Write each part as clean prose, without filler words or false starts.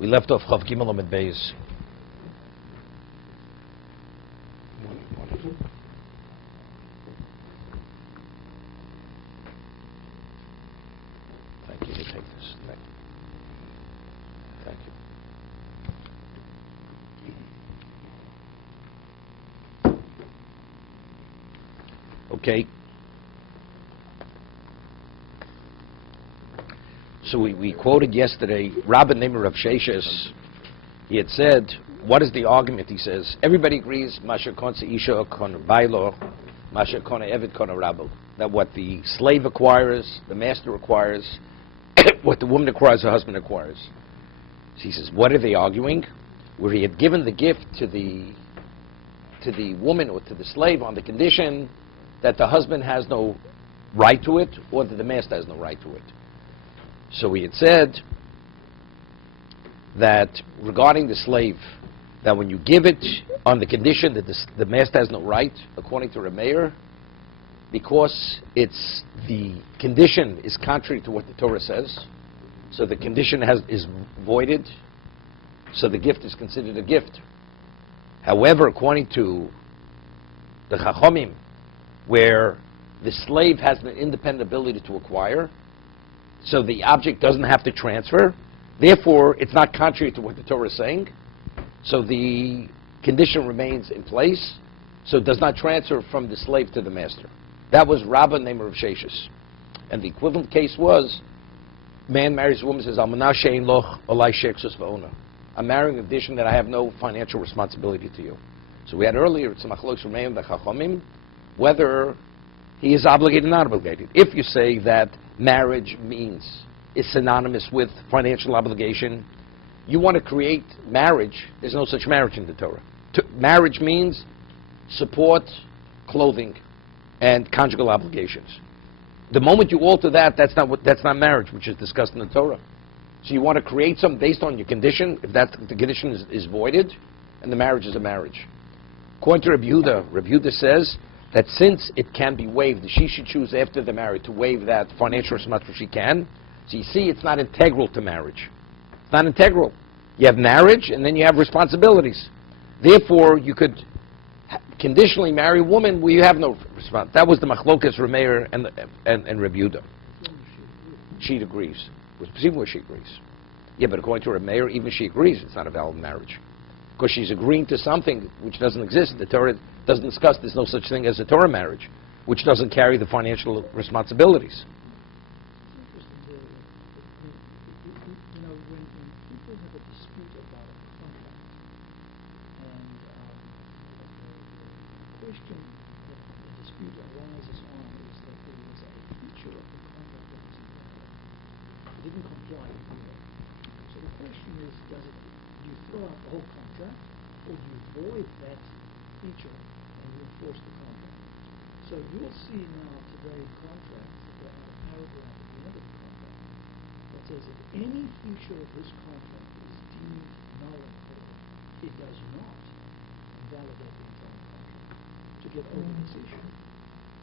We left off Chav Gimel Amid Beis. Thank you. You take this. Thank you. Thank you. Okay. So we quoted yesterday, Rabbi named Rav Sheshes. He had said, what is the argument? He says, everybody agrees, Masha Konsa Isha Kon Bailo, Masha Kona Evid Kona Rabbo. That what the slave acquires, the master acquires, what the woman acquires, the husband acquires. So he says, what are they arguing? Where he had given the gift to the woman or to the slave on the condition that the husband has no right to it or that the master has no right to it. So he had said that regarding the slave, that when you give it on the condition that the master has no right, according to Rameir, because it's the condition is contrary to what the Torah says, so the condition is voided, so the gift is considered a gift. However, according to the Chachomim, where the slave has an independent ability to acquire, so the object doesn't have to transfer, therefore it's not contrary to what the Torah is saying, so the condition remains in place, so it does not transfer from the slave to the master. That was Rabbah named Rav Sheshes. And the equivalent case was, man marries a woman and says, Almanah she'ein loch olai sheksus v'ona. I'm marrying a condition that I have no financial responsibility to you. So we had earlier, it's a machlokes Rameir and the Chachomim, whether he is obligated or not obligated. If you say that marriage is synonymous with financial obligation, you want to create marriage, there's no such marriage in the Torah. Marriage means support, clothing, and conjugal obligations. The moment you alter that, that's not marriage, which is discussed in the Torah. So you want to create something based on your condition, if the condition is voided, and the marriage is a marriage. According to Rabbi Yehuda says that since it can be waived, she should choose after the marriage to waive that financial responsibility she can. So you see, it's not integral to marriage. It's not integral. You have marriage, and then you have responsibilities. Therefore, you could conditionally marry a woman where you have no response. That was the machlokas Rameir and Rabbi Yehuda. She agrees. Presumably she agrees. Yeah, but according to Rameir, even she agrees it's not a valid marriage. Because she's agreeing to something which doesn't exist. The Torah doesn't discuss, there's no such thing as a Torah marriage, which doesn't carry the financial responsibilities.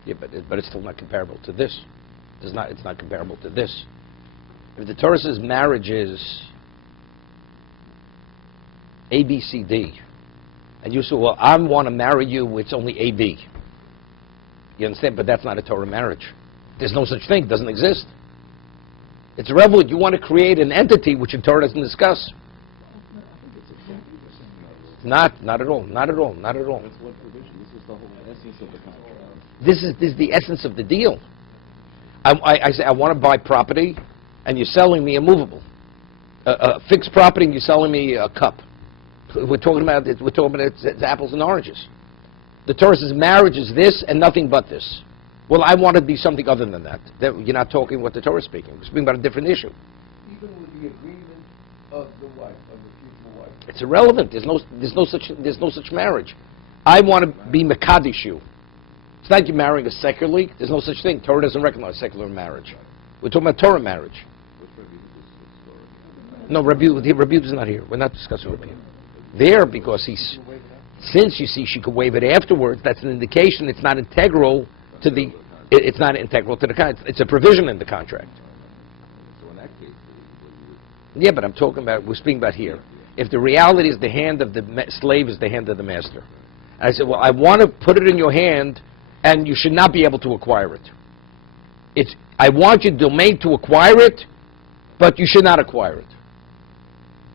Yeah, but it's still not comparable to this. It's not comparable to this. If the Torah says marriage is A, B, C, D, and you say, well, I want to marry you, it's only A, B. You understand? But that's not a Torah marriage. There's no such thing. It doesn't exist. It's irrelevant. You want to create an entity which the Torah doesn't discuss. Not at all. Not at all. Not at all. That's one provision. This is the whole essence of the contract. This is the essence of the deal. I say I want to buy property, and you're selling me a movable, a fixed property, and you're selling me a cup. We're talking about it's apples and oranges. The Torah says marriage is this and nothing but this. Well, I want to be something other than that. You're not talking what the Torah is speaking. We're speaking about a different issue. Even with the agreement of the wife, of the future wife. It's irrelevant. There's no such marriage. I want to be Mekadesh you. It's not like you're marrying a secularly. There's no such thing. Torah doesn't recognize secular marriage. We're talking about Torah marriage. No, Rabbi is not here. We're not discussing Rabbi. There, because since you see she could waive it afterwards, that's an indication it's not integral to the. It's not integral to the contract. It's a provision in the contract. So in that case, Yeah, but I'm talking about, we're speaking about here. If the reality is the hand of the slave is the hand of the master. I said, well, I want to put it in your hand, and you should not be able to acquire it. I want your domain to acquire it, but you should not acquire it.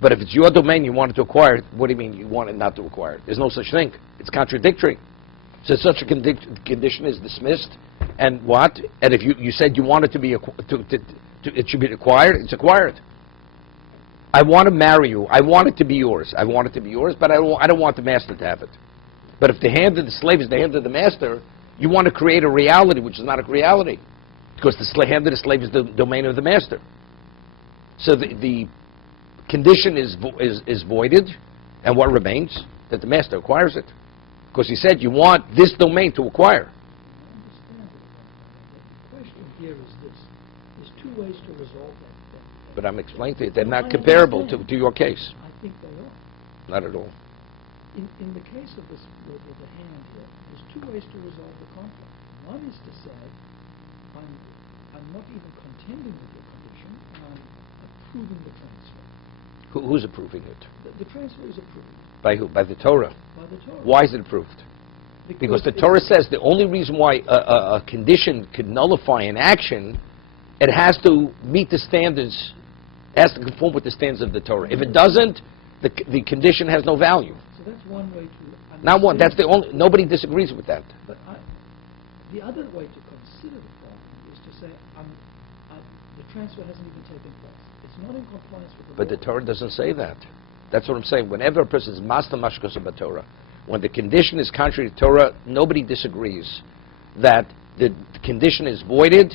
But if it's your domain, you want it to acquire it, what do you mean you want it not to acquire it? There's no such thing. It's contradictory. So such a condition is dismissed, and what? And if you said you want it to be, it should be acquired, it's acquired. I want to marry you. I want it to be yours. I want it to be yours, but I don't want the master to have it. But if the hand of the slave is the hand of the master, you want to create a reality which is not a reality, because the hand of the slave is the domain of the master. So the condition is voided, and what remains? That the master acquires it. Because he said you want this domain to acquire. I understand it. The question here is this. There's two ways to resolve that. But I'm explaining to you, they're not comparable to your case. I think they are. Not at all. In the case of this, with the hand here, there's two ways to resolve the conflict. One is to say, I'm not even contending with your condition, and I'm approving the transfer. Who's approving it? The transfer is approved. By who? By the Torah. By the Torah. Why is it approved? Because the Torah says the only reason why a condition could nullify an action, it has to meet the standards, has to conform with the standards of the Torah. If it doesn't, the condition has no value. So that's one way to understand. Not one. That's the only. Nobody disagrees with that. But the other way to consider the problem is to say, the transfer hasn't even taken place. It's not in compliance with the But law. the Torah doesn't say that. That's what I'm saying. Whenever a person is master mashkos of Torah, when the condition is contrary to Torah, nobody disagrees that the condition is voided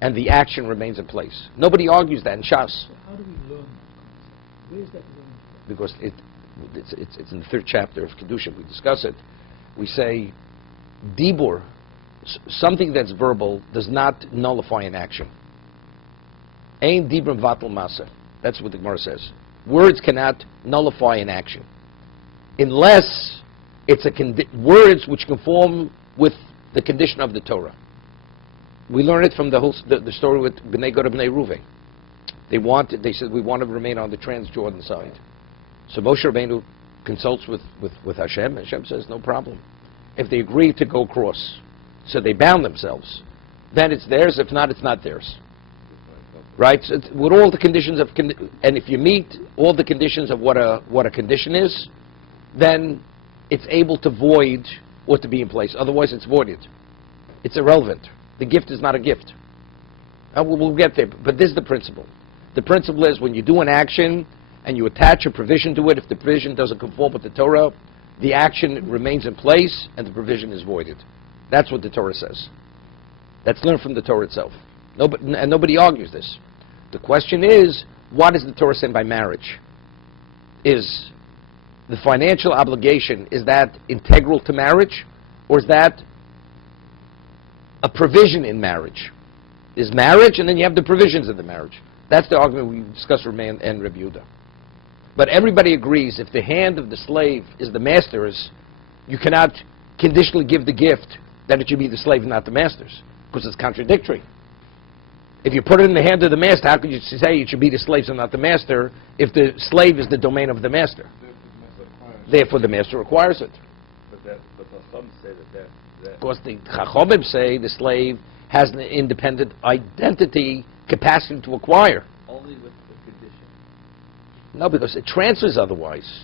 and the action remains in place. Nobody argues that in Shas. So how do we learn that concept? Where is that learned from? Because it's in the third chapter of kiddushin. We discuss it. We say, dibur, something that's verbal, does not nullify an action. Ein dibur vatal masa. That's what the Gemara says. Words cannot nullify an action, unless it's words which conform with the condition of the Torah. We learn it from the story with Bnei Gad and Bnei Ruvain. They said, we want to remain on the Transjordan side. So Moshe Rabbeinu consults with Hashem, and Hashem says, no problem. If they agree to go across, so they bound themselves, then it's theirs. If not, it's not theirs. Right? So with all the conditions and if you meet all the conditions of what a condition is, then it's able to void or to be in place. Otherwise, it's voided. It's irrelevant. The gift is not a gift. We'll get there, but this is the principle. The principle is when you do an action and you attach a provision to it, if the provision doesn't conform with the Torah, the action remains in place and the provision is voided. That's what the Torah says. That's learned from the Torah itself. Nobody argues this. The question is, what is the Torah saying by marriage? Is the financial obligation, is that integral to marriage? Or is that a provision in marriage? Is marriage, and then you have the provisions of the marriage. That's the argument we discussed with Ram and Rabbi Yehuda. But everybody agrees, if the hand of the slave is the master's, you cannot conditionally give the gift that it should be the slave, not the master's, because it's contradictory. If you put it in the hand of the master, how could you say it should be the slave's and not the master if the slave is the domain of the master? Therefore, the master acquires it. But the Chacham say that. Because the Chachamim say the slave has an independent identity, capacity to acquire. Only with the condition. No, because it transfers otherwise.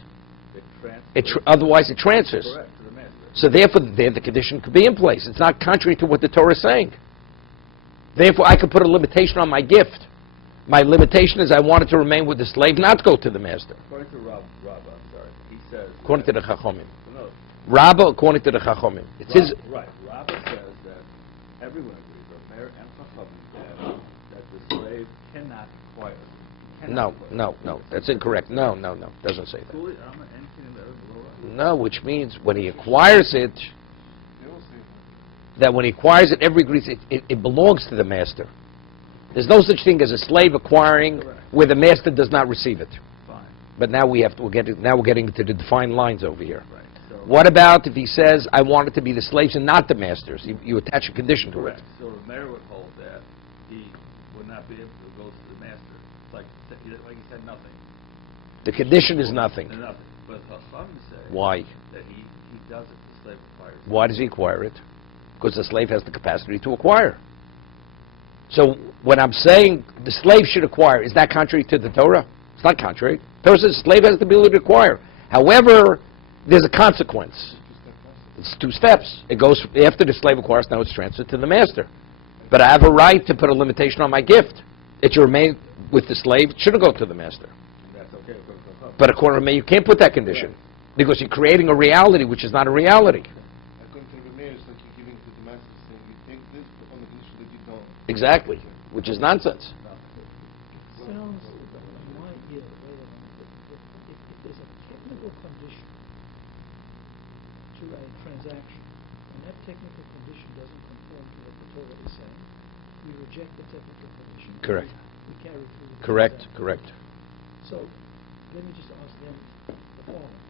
It Otherwise, it transfers. correct to the master. So therefore, the condition could be in place. It's not contrary to what the Torah is saying. Therefore, I could put a limitation on my gift. My limitation is I want it to remain with the slave, not go to the master. According to Rabba, he says. According to the Chachamim. No. Rabba, according to the Chachamim. It's his. Right. Rabba says that everyone agrees, or Meir and Chachamim, that the slave cannot acquire. No. That's incorrect. No. Doesn't say that. Fully, anything in the Torah? No, which means when he acquires it, that when he acquires it, every agrees it belongs to the master. There's no such thing as a slave acquiring where the master does not receive it. Fine. But now we're getting to the defined lines over here. Right. So What about if he says, I want it to be the slaves and not the masters? You attach a condition to correct. it. So the mayor would hold that he would not be able to go to the master. like you said, nothing. The condition is nothing. And nothing. But Chacham say Why? that he does it. The slave requires it. Why does he acquire it? Because the slave has the capacity to acquire. So when I'm saying the slave should acquire, is that contrary to the Torah? It's not contrary. Torah says the slave has the ability to acquire. However, there's a consequence. It's 2 steps. It goes after the slave acquires, now it's transferred to the master. But I have a right to put a limitation on my gift. It should remain with the slave. It shouldn't go to the master. That's okay. But according to me, you can't put that condition. Because you're creating a reality which is not a reality. According to the mayor, it's like you're giving to the master saying, you take this on the condition that you don't. Exactly. Which is nonsense. It sounds, in my ear, if there's a technical condition to a transaction, and that technical condition doesn't conform to what the Torah is saying, we reject the technical condition. Correct. We carry through the Correct. transaction. Correct. So, let me just ask them the following.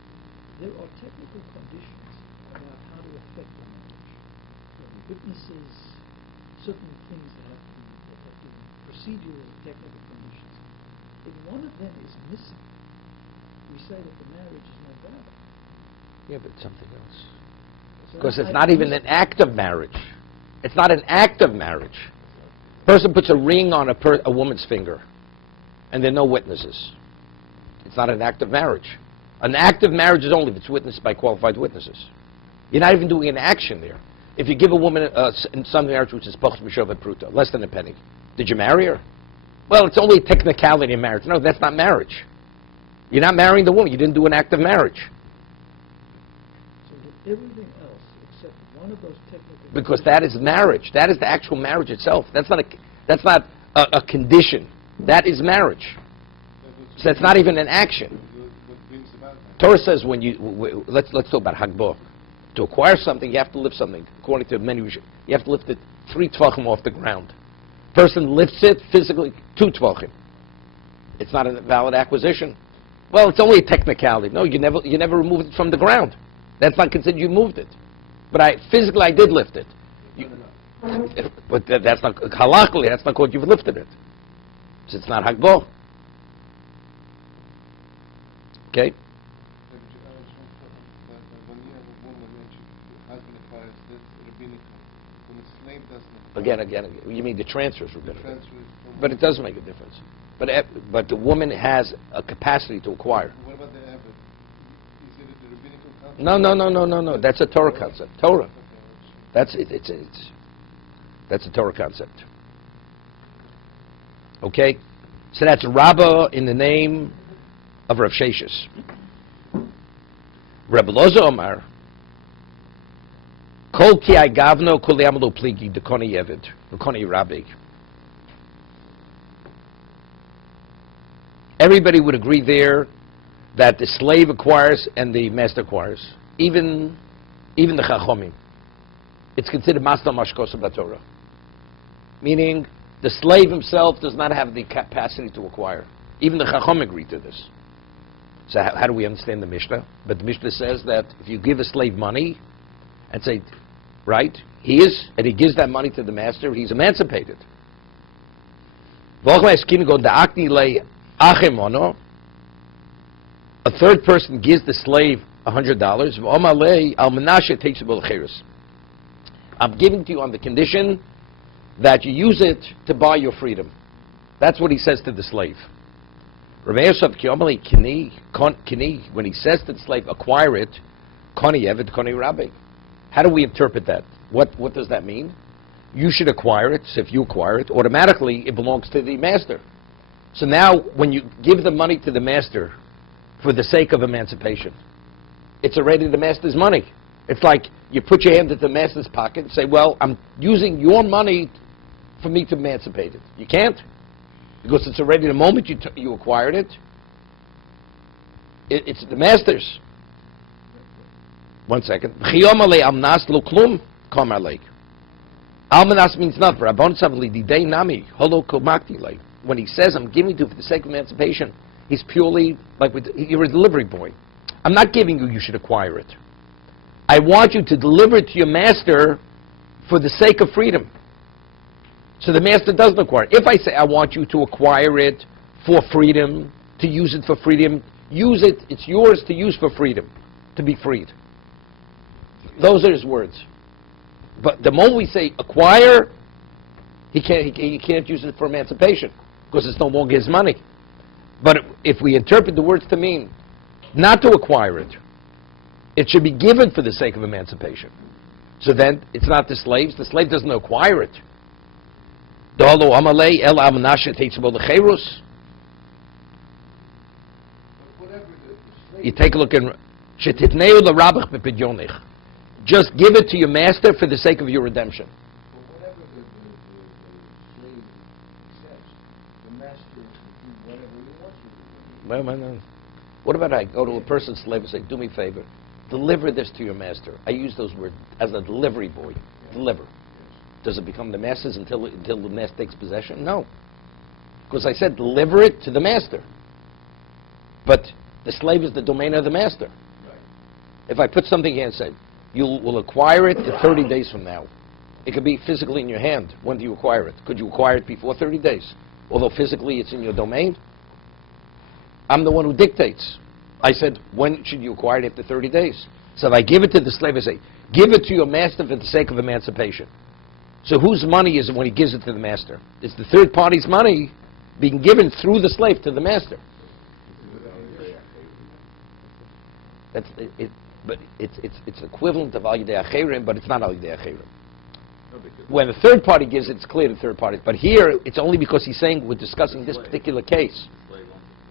There are technical conditions about how to effect the marriage. There are witnesses, certain things that have to be procedural technical conditions. If one of them is missing, we say that the marriage is not valid. Yeah, but something else. So Because it's I- not even an act of marriage. It's not an act of marriage. Person puts a ring on a woman's finger, and there are no witnesses. It's not an act of marriage. An act of marriage is only if it's witnessed by qualified witnesses. You're not even doing an action there. If you give a woman some marriage which is poch b'shovat pruta, less than a penny, did you marry her? Well, it's only a technicality in marriage. No, that's not marriage. You're not marrying the woman. You didn't do an act of marriage. So that everything else except one of those technical Because that is marriage. That is the actual marriage itself. That's not a condition. That is marriage. So it's not even an action. What brings about that? Torah says when let's talk about hagbah. To acquire something, you have to lift something. According to many, you have to lift it 3 tvachim off the ground. Person lifts it physically 2 tvachim. It's not a valid acquisition. Well, it's only a technicality. No, you never removed it from the ground. That's not considered you moved it. But I did lift it. But that's not halachically. That's not called you've lifted it. So it's not hagbah. Okay. When you have a woman and her husband acquires this rabbinical, when a slave doesn't Again. You mean the transfers were the different. transfer is from... But it does make a difference. But the woman has a capacity to acquire. What about the Eved? Is it the rabbinical concept? No. That's a Torah concept. Torah. Okay, That's it. That's a Torah concept. Okay? So that's Rabbah in the name of Rav Sheshes. Reb Loza Omar, Kol ki agavno kol yamlo pligi dekoni yevid, dekoni rabbi. Everybody would agree there that the slave acquires and the master acquires, even the Chachomim. It's considered Masna Mashkosa B'Torah. Meaning, the slave himself does not have the capacity to acquire. Even the Chachom agree to this. So how do we understand the Mishnah? But the Mishnah says that if you give a slave money and say, right, and he gives that money to the master, he's emancipated. A third person gives the slave $100. I'm giving to you on the condition that you use it to buy your freedom. That's what he says to the slave. When he says to the slave, acquire it, koni eved, koni rabbi. How do we interpret that? What does that mean? You should acquire it. So if you acquire it, automatically it belongs to the master. So now, when you give the money to the master for the sake of emancipation, it's already the master's money. It's like you put your hand into the master's pocket and say, well, I'm using your money for me to emancipate it. You can't. Because it's already the moment you acquired it. It's the master's. 1 second. Almanas means nothing. When he says, I'm giving you for the sake of emancipation, he's purely like you're a delivery boy. I'm not giving you should acquire it. I want you to deliver it to your master for the sake of freedom. So the master doesn't acquire it. If I say I want you to acquire it for freedom, to use it for freedom. Use it, it's yours to use for freedom, to be freed. Those are his words. But the moment we say acquire, he can't use it for emancipation, because it's no longer his money. But if we interpret the words to mean not to acquire it, it should be given for the sake of emancipation. So then it's not the slaves. The slave doesn't acquire it. You take a look in just give it to your master for the sake of your redemption. But whatever the slave accepts, the master can do whatever he wants to do. What about I go to a person's slave and say, do me a favor, deliver this to your master. I use those words as a delivery boy. Deliver. Does it become the master's until the master takes possession? No. Because I said deliver it to the master. But the slave is the domain of the master. Right. If I put something here and say, you will acquire it in 30 days from now. It could be physically in your hand. When do you acquire it? Could you acquire it before 30 days? Although physically it's in your domain? I'm the one who dictates. I said, when should you acquire it after 30 days? So if I give it to the slave, I say, give it to your master for the sake of emancipation. So whose money is it when he gives it to the master? It's the third party's money being given through the slave to the master. That's it. But it's equivalent of al yidei acherim, but it's not al yidei acherim. When the third party gives it, it's clear to third parties. But here, it's only because he's saying we're discussing this particular case.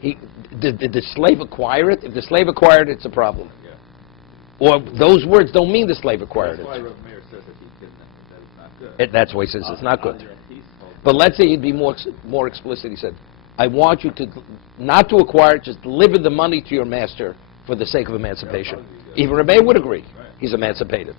Did the slave acquire it? If the slave acquired it, it's a problem. Or those words don't mean the slave acquired That's why it. Rav Meir says that it's not good. That's why he says it's not good. But let's say he'd be more explicit. He said, I want you to not to acquire it, just deliver the money to your master for the sake of emancipation. Even Rabbi would agree. Right. He's emancipated.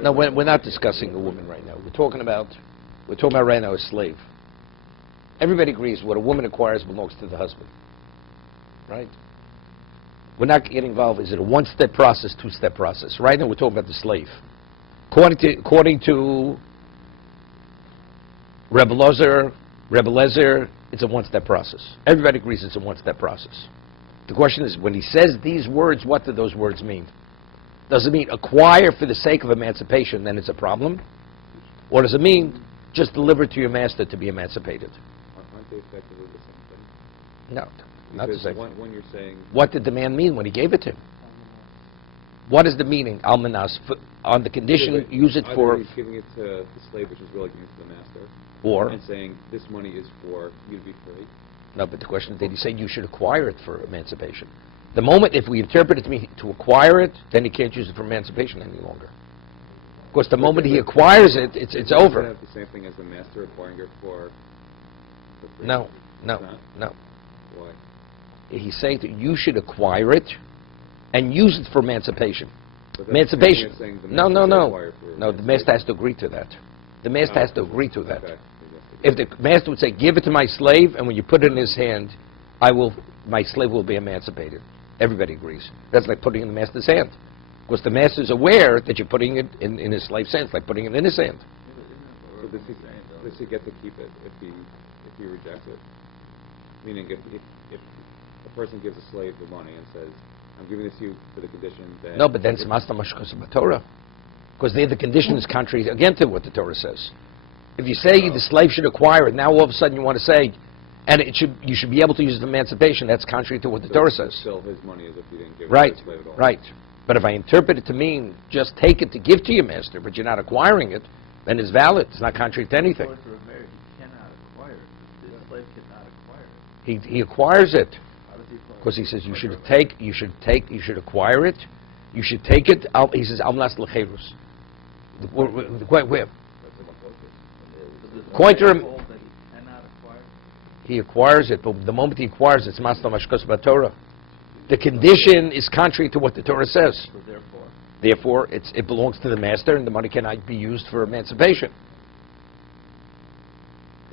No, we're not discussing a woman right now. We're talking about right now a slave. Everybody agrees what a woman acquires belongs to the husband. Right? We're not getting involved. Is it a one-step process, two-step process? Right now we're talking about the slave. According to Rebbe Lezer, it's a one-step process. Everybody agrees it's a one-step process. The question is, when he says these words, what do those words mean? Does it mean acquire for the sake of emancipation, then it's a problem? Or does it mean just deliver to your master to be emancipated? Aren't they effectively the same thing? No, not the Because same. when you're saying... What did the man mean when he gave it to him? What is the meaning, almanas, on the condition, use it for... Either he's giving it to the slave, which is really giving it to the master, Or... and saying, this money is for you to be free. No, but the question is, did he say you should acquire it for emancipation? The moment, if we interpret it to mean to acquire it, then he can't use it for emancipation any longer. Of course, the moment he acquires it, it's Does over. it have the same thing as the master acquiring it for free? No. It's not? Why? He's saying that you should acquire it and use it for emancipation. But that's Emancipation. the same thing as saying the No, master no, should no. acquire for No, the master has to agree to that. The master has to agree to that. Okay. If the master would say, give it to my slave, and when you put it in his hand, my slave will be emancipated. Everybody agrees. That's like putting it in the master's hand. Because the master's aware that you're putting it in his slave's hand, like putting it in his hand. So does he get to keep it if he rejects it? Meaning, if a person gives a slave the money and says, I'm giving this to you for the condition that... No, but then it's Masna Mashkos Torah. Because the condition is contrary, again, to what the Torah says. If you say the slave should acquire it, now all of a sudden you want to say, and you should be able to use it for emancipation, that's contrary to what the Torah says. Still his money as if he didn't give it Right, to the slave at all. right. But if I interpret it to mean just take it to give to your master, but you're not acquiring it, then it's valid. It's not contrary to anything. According to Rav Meir, he cannot acquire it. The slave cannot acquire it. He acquires it How does he acquire it? because he says you should acquire it. You should take it. He says almas lecherus. Where? According to him, Told that he cannot acquire it. he acquires it, but the moment he acquires it, it's masna mashkos b'Torah. The condition is contrary to what the Torah says. So Therefore, it belongs to the master, and the money cannot be used for emancipation.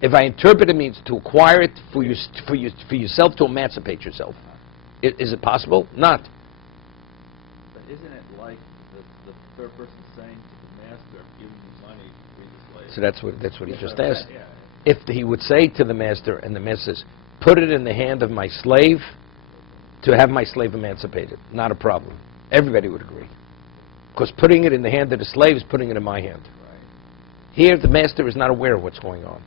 If I interpret it means to acquire it for yourself to emancipate yourself, is it possible? Not. the third person saying to the master, "Give me money to free the slave." So that's what he just Yeah, asked. yeah. If he would say to the master, and the master says, "Put it in the hand of my slave to have my slave emancipated," not a problem. Everybody would agree. Because putting it in the hand of the slave is putting it in my hand. Right. Here, the master is not aware of what's going on.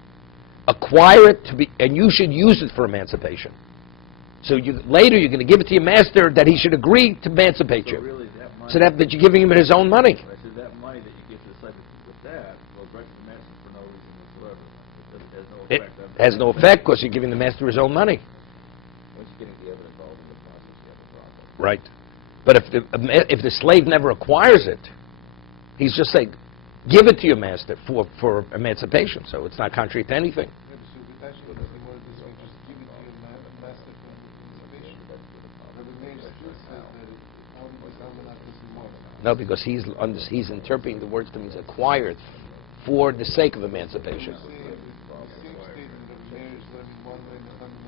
Acquire it and you should use it for emancipation. So later you're going to give it to your master that he should agree to emancipate So you. really, that money. So that you're giving him his own money. Right, so that money that you give to the slave with that goes right to the master for no reason whatsoever. It has no It effect. has no effect because you're giving the master his own money. Once you get into the other involved in the process, you have a problem. Right. But if the slave never acquires it, he's just saying, give it to your master for emancipation. So it's not contrary to anything. Yeah, so with actually nothing more than this, we just give it to your master for emancipation. Rabbi Meir still says that it only was almanach more. No, because he's interpreting the words to mean acquired for the sake of emancipation.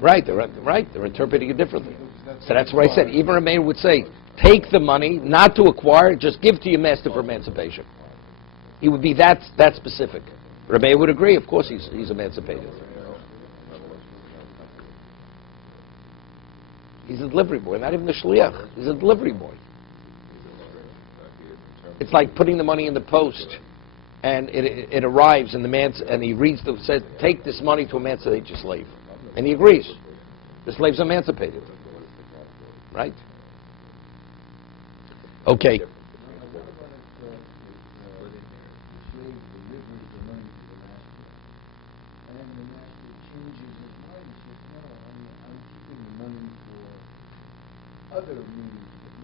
Right, they're interpreting it differently. So that's what I said. Even Rabbi Meir would say, take the money, not to acquire, just give to your master for emancipation. He would be that specific. Rabbi Meir would agree, of course he's emancipated. He's a delivery boy, not even a shliach. He's a delivery boy. It's like putting the money in the post, and it arrives, and he reads says, take this money to emancipate your slave. And he agrees. The slave's emancipated. Right? Okay.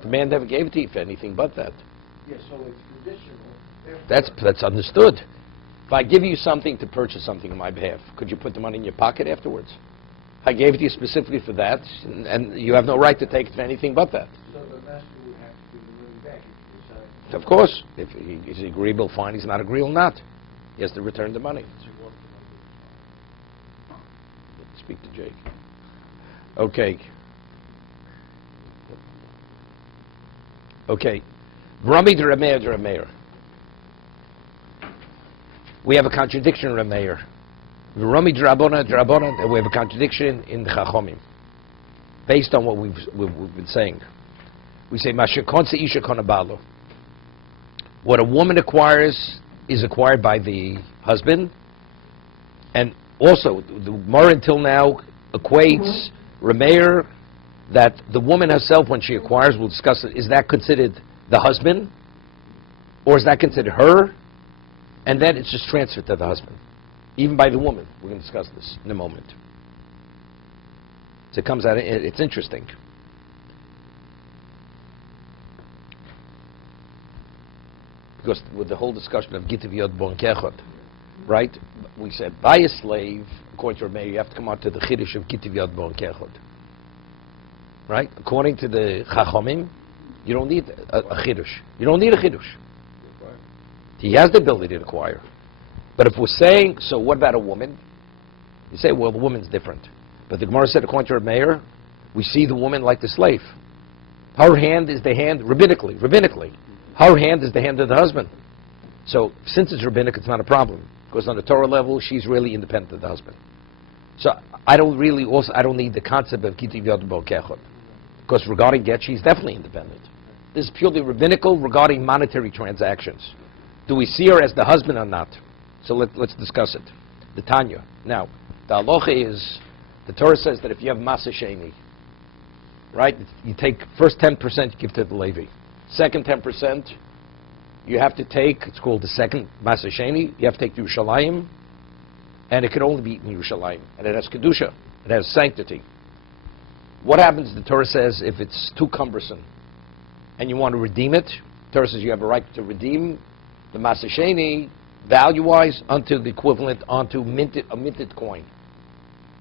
The man never gave it to you for anything but that. Yeah, so it's traditional. That's understood. If I give you something to purchase something on my behalf, could you put the money in your pocket afterwards? I gave it to you specifically for that, and you have no right to take it for anything but that. So the master would have to give the money back if he decides. Of course. If he's agreeable, fine. He's not agreeable, not. He has to return the money. Speak to Jake. Okay. Okay. Rami de Rameir de Rameir. We have a contradiction in Rameir. Rami de Rabona, we have a contradiction in the Chachomim. Based on what we've been saying. We say, Mashakonse Isha Konabalo. What a woman acquires is acquired by the husband. And also, the Gemara until now equates Rameir that the woman herself, when she acquires, we'll discuss it, is that considered the husband? Or is that considered her? And then it's just transferred to the husband. Even by the woman. We're going to discuss this in a moment. So it comes out, it's interesting. Because with the whole discussion of Gitav Yod Bon Kechot, right? We said, buy a slave, according to Rameir, you have to come out to the Chiddush of Gitav Yod Bon Kechot. Right? According to the Chachomim, you don't need a Chiddush. You don't need a Chiddush. He has the ability to acquire. But if we're saying, so what about a woman? You say, well, the woman's different. But the Gemara said, according to Rameir, we see the woman like the slave. Her hand is the hand, rabbinically, her hand is the hand of the husband. So since it's rabbinic, it's not a problem. Because on the Torah level, she's really independent of the husband. So I don't need the concept of Kitav Yod Bo Kechot. Because regarding get, she's definitely independent. This is purely rabbinical regarding monetary transactions. Do we see her as the husband or not? So let's discuss it. The Tanya. Now, the halacha is, the Torah says that if you have Masa Sheni, right, you take first 10% you give to the Levi. Second 10% you have to take, it's called the second Masa Sheni, you have to take to Yerushalayim, and it can only be in Yerushalayim. And it has Kedusha, it has sanctity. What happens, the Torah says, if it's too cumbersome and you want to redeem it, the Torah says you have a right to redeem the Masa Sheni value-wise unto the equivalent onto a minted coin.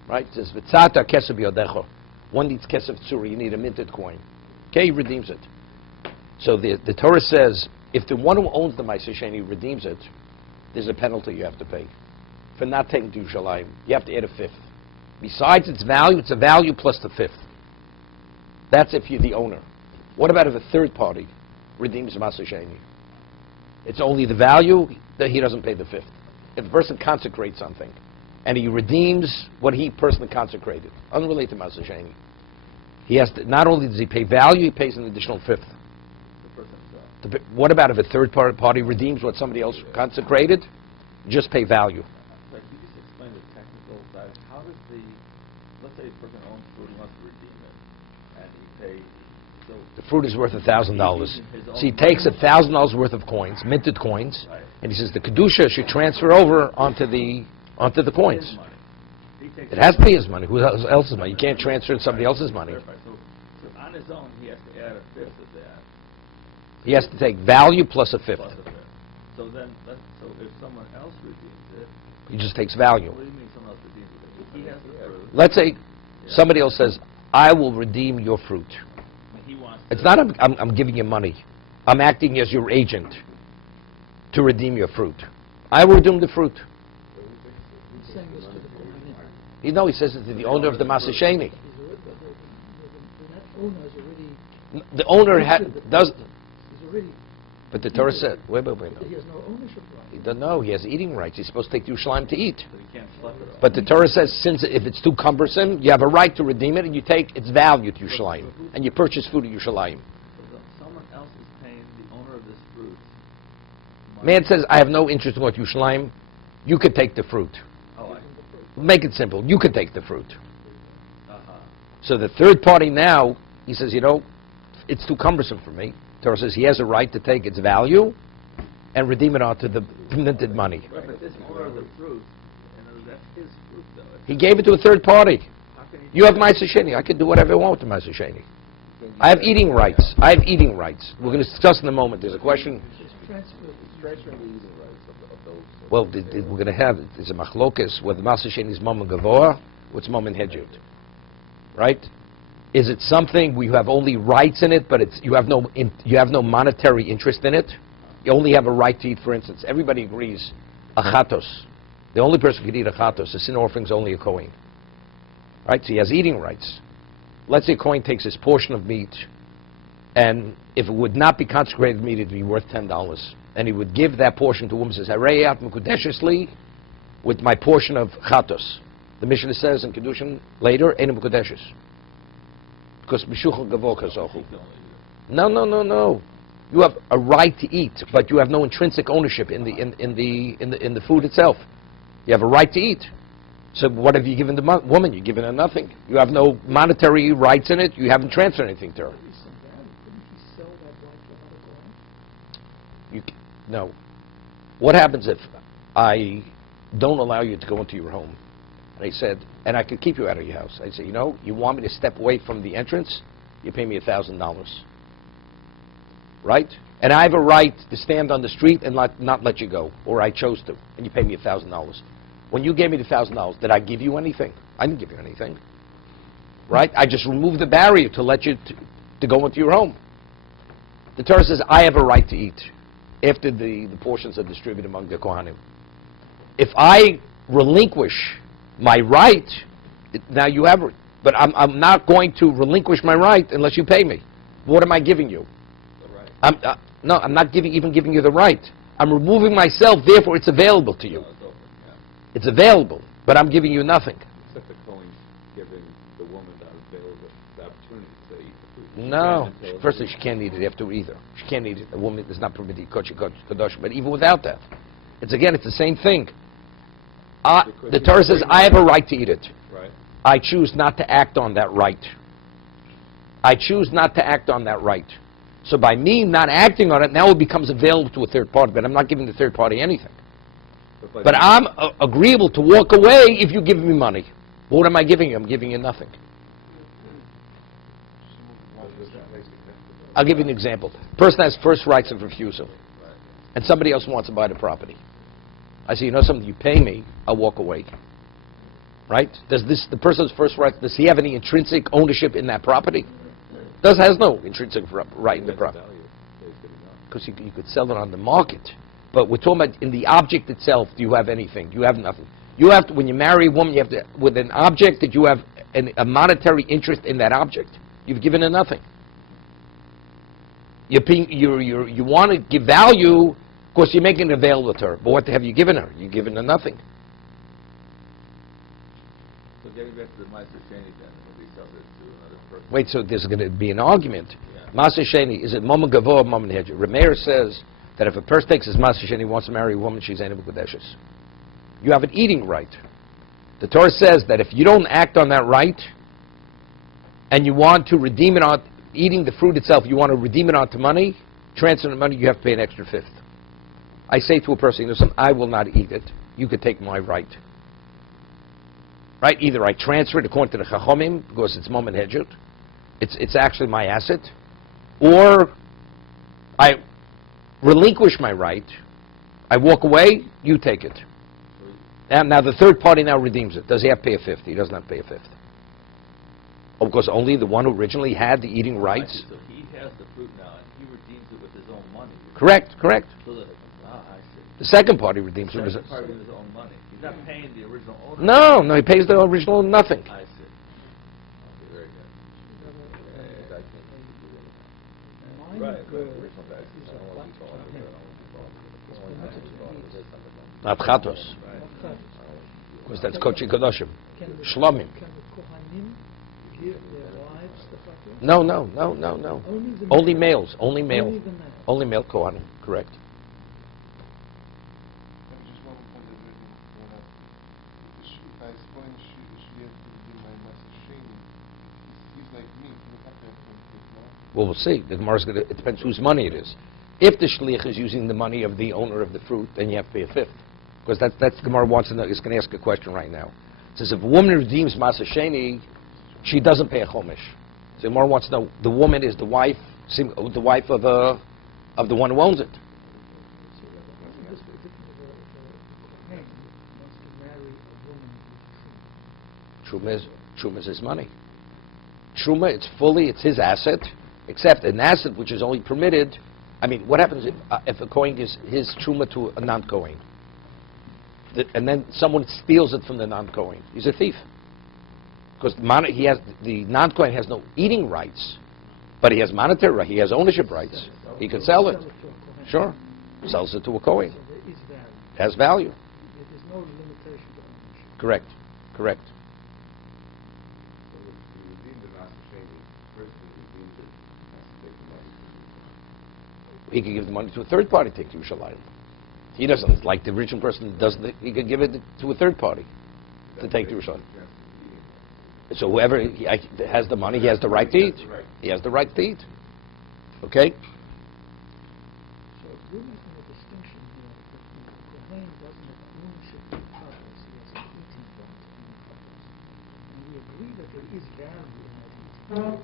Right? It says, V'tzata kesef yodecho. One needs kesef tzura, you need a minted coin. Okay, he redeems it. So the Torah says, if the one who owns the Masa Sheni redeems it, there's a penalty you have to pay for not taking to Yerushalayim. You have to add a fifth. Besides its value, it's a value plus the fifth. That's if you're the owner. What about if a third party redeems Masa Sheni? it's only the value, that he doesn't pay the fifth. If the person consecrates something, and he redeems what he personally consecrated, unrelated to Maaseh Sheni, he has to, not only does he pay value, he pays an additional fifth. The person himself. What about if a third party redeems what somebody else consecrated? Just pay value. Like, you just explain the technical side. How does let's say a person owns fruit, he wants to redeem it, and he pays, so... The fruit is worth $1,000. He So he takes $1,000 worth of coins, minted coins, Right. and he says the kedusha should transfer over onto the coins. His money. He takes It has to be his money. Who else's money? You can't transfer somebody else's money. Clarify. So on his own, he has to add a fifth of that. He has to take value plus a fifth. Plus a fifth. So then, so if someone else redeems it, He just takes value. what do you mean someone else redeems it? If he has the fruit, Let's say somebody else says, "I will redeem your fruit." and he wants It's to... not I'm giving you money. I'm acting as your agent to redeem your fruit. I will redeem the fruit. He's saying this to the Kohanim. He says it to the owner of the Maaseh Sheni. That owner is already... The owner does, He's already... but the Torah said, wait. He has no ownership right. He doesn't know. He has eating rights. He's supposed to take the Yerushalayim to eat. So he can't schlep it off. But the Torah says, since if it's too cumbersome, you have a right to redeem it, and you take its value to Yerushalayim, and you purchase food at Yerushalayim. So someone else is paying the owner of this fruit money. Man says, I have no interest in going to Yerushalayim. You could take the fruit. Oh, Make it simple. You could take the fruit. uh-huh. So the third party now, he says, it's too cumbersome for me. Torah says he has a right to take its value and redeem it onto the minted money. Right, but this owner of the fruit, that's his fruit, though. He gave it to a third party. How can he... You have Maaseh Sheni. I can do whatever I want with the Maaseh Sheni. I have eating rights. We're going to discuss in a moment. There's a question. It's transferring the eating rights of those... Well, we're going to have, there's a machlokas whether Maaseh Sheni is Mammon Gavoa, or it's Mammon Hedjut. Right? Is it something where you have only rights in it, but you have no monetary interest in it? You only have a right to eat, for instance. Everybody agrees, achatos. The only person who can eat achatos, the sin offering is only a Kohen. Right? So he has eating rights. Let's say a Kohen takes his portion of meat, and if it would not be consecrated meat, it would be worth $10. And he would give that portion to a woman who says, Hareyat mekudeshesli, with my portion of chatos. The Mishnah says in kiddushin later, Ein mekudeshes. Because mishuchal gavo kazochu. No. You have a right to eat, but you have no intrinsic ownership in the food itself. You have a right to eat. So what have you given the woman? You've given her nothing. You have no monetary rights in it. You haven't transferred anything to her. Couldn't he sell that right to another Kohen? No. What happens if I don't allow you to go into your home? And I said, and I could keep you out of your house. I say, you want me to step away from the entrance? You pay me $1,000. Right? And I have a right to stand on the street and not let you go, or I chose to, and you pay me $1,000. When you gave me the $1,000, did I give you anything? I didn't give you anything. Right? I just removed the barrier to let you to go into your home. The Torah says, I have a right to eat after the portions are distributed among the Kohanim. If I relinquish my right, now you have it. But I'm not going to relinquish my right unless you pay me. What am I giving you? The right. I'm not even giving you the right. I'm removing myself, therefore it's available to you. It's open, yeah. It's available, but I'm giving you nothing. Except the Kohen's giving the woman the opportunity to eat the food. No. Firstly, she can't eat it after either. She can't eat it. A woman is not permitted to eat kadosh. But even without that, it's the same thing. The Torah says, I have a right to eat it. Right. I choose not to act on that right. I choose not to act on that right. So by me not acting on it, now it becomes available to a third party, but I'm not giving the third party anything. But I'm agreeable to walk away if you give me money. What am I giving you? I'm giving you nothing. I'll give you an example. Person has first rights of refusal, and somebody else wants to buy the property. I say, something, you pay me, I'll walk away. Right? The person's first right, does he have any intrinsic ownership in that property? Has no intrinsic right in the property. Because you could sell it on the market. But we're talking about in the object itself, do you have anything? You have nothing. You have to, when you marry a woman, you have to, with an object that you have a monetary interest in that object. You've given her nothing. You want to give value course, you're making it available to her. But what have you given her? You've given her nothing. So getting back to the Ma'aser Sheni then, when he sells it to another person. Wait, so there's going to be an argument. Yeah. Ma'aser Sheni, is it Mama Gavo or Mama Hedger? Rameir says that if a person takes his Ma'aser Sheni, wants to marry a woman, she's Einah B'Kodeshes. You have an eating right. The Torah says that if you don't act on that right, and you want to redeem it on, eating the fruit itself, you want to redeem it onto money, transfer the money, you have to pay an extra fifth. I say to a person, listen, I will not eat it. You could take my right. Right? Either I transfer it according to the Chachomim, because it's Mom and Hedjut, it's actually my asset, or I relinquish my right, I walk away, you take it. And now the third party now redeems it. Does he have to pay a fifth? He doesn't have to pay a fifth. Oh, because only the one who originally had the eating rights. So he has the fruit now, and he redeems it with his own money. Correct. So that, I see. The second party redeems it. The second party with his own money. He's not paying the original owner. No, he pays the original nothing. I see. Okay, very good. Right. Not chatos. Because that's kochi kadoshim. Shlomim. Can the Kohanim give their wives stuff like that? No. Only males. Only male. Only the male. Only male kohanim. Correct. Just one point that we didn't bring up. If I explain she has to be my Ma'aser Sheni, he's like me. He would have to have more. Well, we'll see. The Gemara's going to. It depends whose money it is. If the shliach is using the money of the owner of the fruit, then you have to pay a fifth. Because that's the Gemara wants to know. Is going to ask a question right now. It says if a woman redeems Ma'aser Sheni, she doesn't pay a chomish. So the Gemara wants to know the woman is the wife of the one who owns it. So this way, if a Kohen wants to marry a woman with Truma is his money. Truma, it's his asset, except an asset which is only permitted. I mean, what happens if a Kohen gives his Truma to a non-Kohen? And then someone steals it from the non-Kohen. He's a thief. Because the non-Kohen has no eating rights, but he has monetary rights. He has ownership rights. He can sell it. to a Kohen. Sure. Sells it to a Kohen. So there is value. It has value. There's no limitation to ownership. Correct. So if you redeem the Ma'aser Sheni, the person who redeems it has to take the money. He could give the money to a third party to take to Yerushalayim. He doesn't, like the original person doesn't, he could give it to a third party to take to Yerushalayim. So whoever has the money, he has the right to eat. He has the right to eat. Okay? So we're making a distinction here that the Kohen doesn't have ownership of the parshas, he has an eating right in the parshas. And we agree that there is value in that eating right.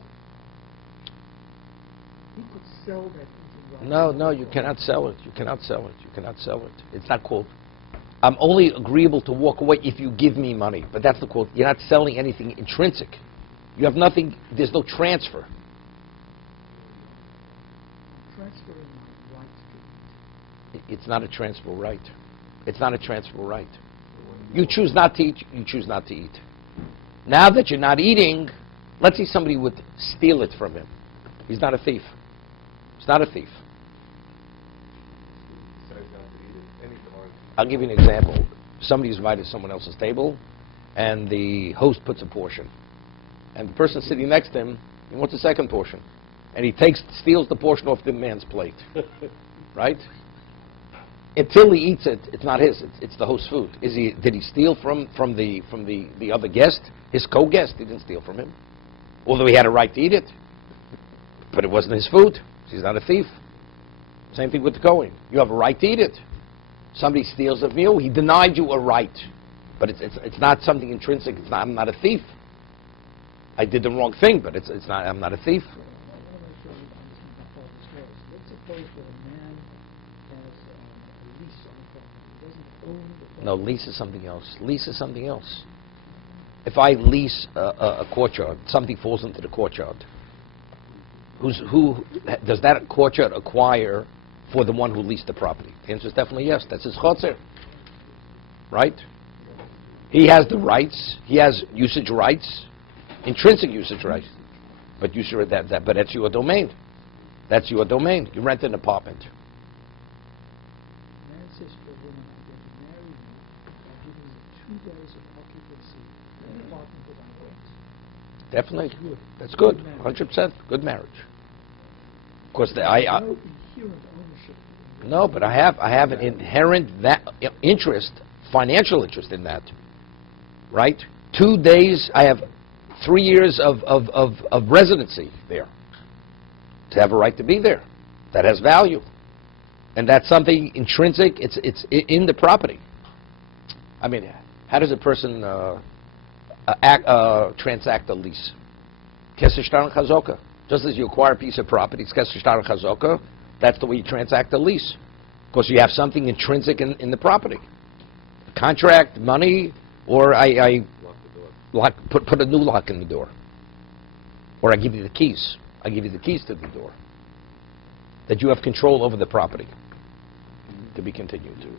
He could sell that eating right. No, you cannot sell it. You cannot sell it. It's not called. I'm only agreeable to walk away if you give me money. But that's the quote. You're not selling anything intrinsic. You have nothing, there's no transfer. Transferring my right to eat. It's not a transferable right. It's not a transferable right. You choose not to eat, you choose not to eat. Now that you're not eating, let's say somebody would steal it from him. He's not a thief. He's not a thief. I'll give you an example. Somebody's invited to someone else's table, and the host puts a portion. And the person sitting next to him, he wants a second portion. And he steals the portion off the man's plate. Right? Until he eats it, it's not his, it's the host's food. Did he steal from the other guest, his co-guest? He didn't steal from him. Although he had a right to eat it. But it wasn't his food. He's not a thief. Same thing with the Kohen. You have a right to eat it. Somebody steals it from you, he denied you a right. But it's not something intrinsic. I'm not a thief. I did the wrong thing, but I'm not a thief. I want to make sure we understand how far this goes. Let's suppose that a man has a lease on the property. He doesn't own the property. No, lease is something else. Lease is something else. If I lease a courtyard, something falls into the courtyard. Who does that courtyard acquire for the one who leased the property? The answer is definitely yes. That's his chotzer. Right? He has the rights. He has usage rights, intrinsic usage rights. But but that's your domain. That's your domain. You rent an apartment. says to a woman, I'm going to marry you by giving you 2 days of occupancy in an apartment that I rent. Definitely. That's good. That's good. Good 100% good marriage. Of course, There's no inherent ownership. no, but I have an inherent interest, financial interest in that. Right? 2 days, I have 3 years of residency there. To have a right to be there. That has value. And that's something intrinsic, it's in the property. I mean, how does a person transact a lease? Kesser shtar chazoka. Just as you acquire a piece of property, it's kesser shtar chazoka, that's the way you transact a lease. Because you have something intrinsic in the property. Contract, money, or I put a new lock in the door. Or I give you the keys. I give you the keys to the door. That you have control over the property. To be continued.